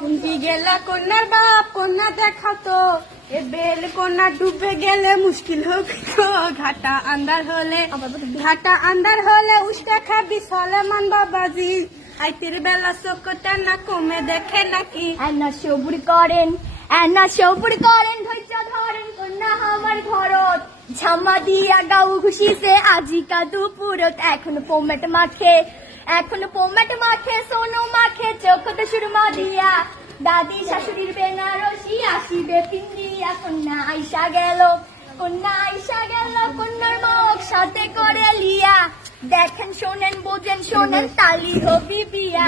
কুন্তি গেলা কন্যার বাপ, কন্যা দেখাতো এ বেল কন্যা ডুবে গেলে মুশকিল হবে তো। ঘাটা আন্দার হলে উস্কা খাবি সলেমান বাবাজি। আইতির বেলা চোখটা না কমে দেখে নাকি। এনা সবুর করেন ধৈর্য ধরেন কন্যা আমার ঘরত। ঝামা দিয়া গাউ খুশিতে আজিকা দুপুরত। এখনো পোমেট মাখে সোনো মাখে চোখতে সুরমা দিয়া। দাদি শাশুড়ির বেনারসি আসিবে পিন্দিয়া। কন্যা আইসা গেল কন্যার মুখ সাথে করে লিয়া। দেখেন শোনেন বোঝেন শোনেন তালি হবি বিয়া।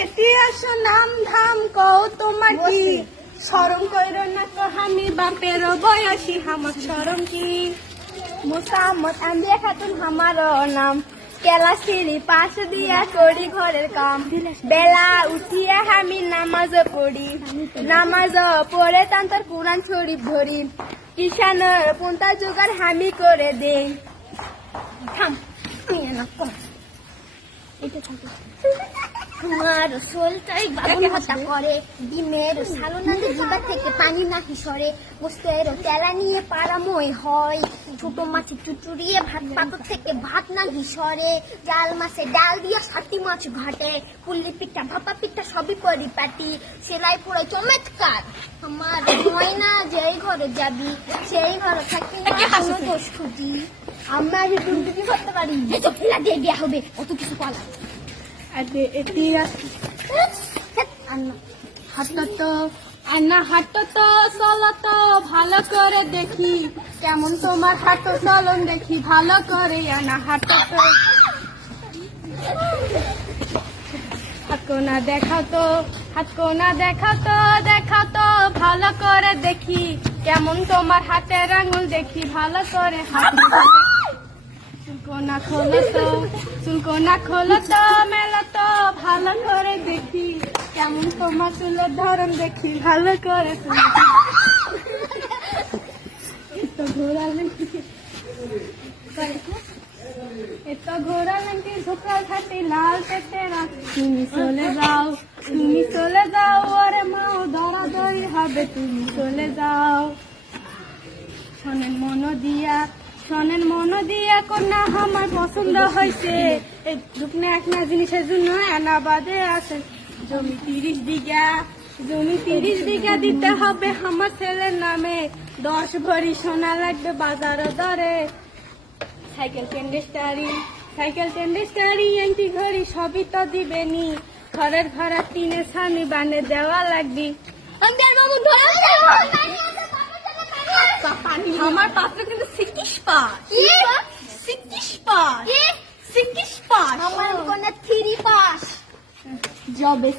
এটি আসো নাম ধাম কও তোমার কি। শরম কইরো না তো আমি বাপের বয়সী, আমার শরম কি। মোসাম্মদ আন্দিয়া খাতুন হামারো নাম। কেলা সিঁড়ি পাশ দিয়া করি ঘরের কাম। বেলা উঠিয়া আমি নামাজ পড়ে তান্তর কোরআন শরীফ ধরি। কিষান পন্থা জোগাড় হামি করে দেই। আমার সোলটাই বাবু হত্যা করে। ডিমের সালনাদের জিবা থেকে পানি না হিসরে। গোস্তের তেলা নিয়ে পাড়াময় হয়। ছোট মাছ চুচুরিয়ে ভাত পাতর থেকে ভাত না হিসরে। জাল মাছে ডাল দিয়া 7টি মাছ ঘাটে। পুল্লি পিঠা ভাপা পিঠা সবই পরিপাটি। সেলাই পুরো চমৎকার। আমার হয় না যেই ঘরে যাবি সেই ঘরে থাকি না কোনো দোষ খুঁজি। আমরা যে টুনটুকি করতে পারি তো ফেলা দিয়ে দেওয়া হবে অত কিছু কলা। এটি হাঁটো তো চলো তো ভালো করে দেখি। কেমন তোমার হাঁটো চলন দেখি ভালো করে। হাঁটো তো দেখাও তো ভালো করে দেখি। কেমন তোমার হাতের আঙুল দেখি ভালো করে। চুলকোনা খোলো তো মেলো তো ভালো করে দেখি। কেমন তোমার চুলের ধরন দেখি ভালো করে। ঘোরালেন কি ঝোঁকাল খাটি লাল পেটেরা। তুমি চলে যাও ওরে মাও দরাদরি হবে। তুমি চলে যাও। শোনেন মন দিয়া কন্যা আমার পছন্দ হয়েছে। এই দুকনে একটা জিনিসের জন্য এনাবাদে আছে জমি 30 বিঘা দিতে হবে আমার ছেলের নামে। 10 ভরি সোনা লাগবে বাজার দরে। সাইকেল টেন্ডেস্টারি এন্টি ঘড়ি সবই তো দিবেনি। ঘরের ভাড়া টিনের স্বামী বানে দেওয়া লাগবে। আমার পাত্র কিন্তু সিকিস পাস। আমার কোনে 3 পাস। জবে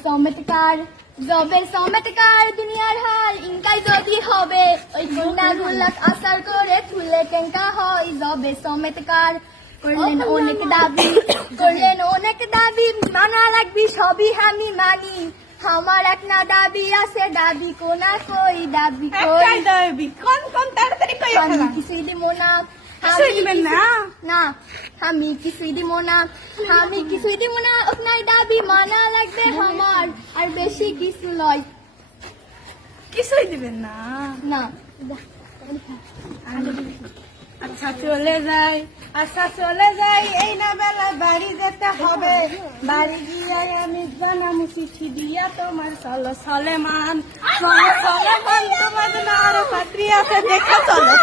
চমৎকার দুনিয়ার হাল ইনকাই যদি হবে। ওই কন্যা গুলাক আসার করে তুলে কেঙ্কা হয়। জবে চমৎকার করলেন অনেক দাবি মানা লাগবি সবই আমি মানি। আমার এক না দাবি আছে দাবি কোনা কই দাবি কোন তাড়াতাড়ি কই। আমি কিছুই দিব না। আমি কিছুই দিব না। আপনার দাবি মানা লাগবে আমার। আর বেশি কিছু লয়। কিছুই দিবেন না। আচ্ছা চলে যাই এই না বেলা বাড়ি যেতে হবে। বাড়ি গিয়ে আমি জানামু চিঠি দিয়া তোমার সলেমান তোমার জন্য আরো পাত্রী আছে দেখা চলো।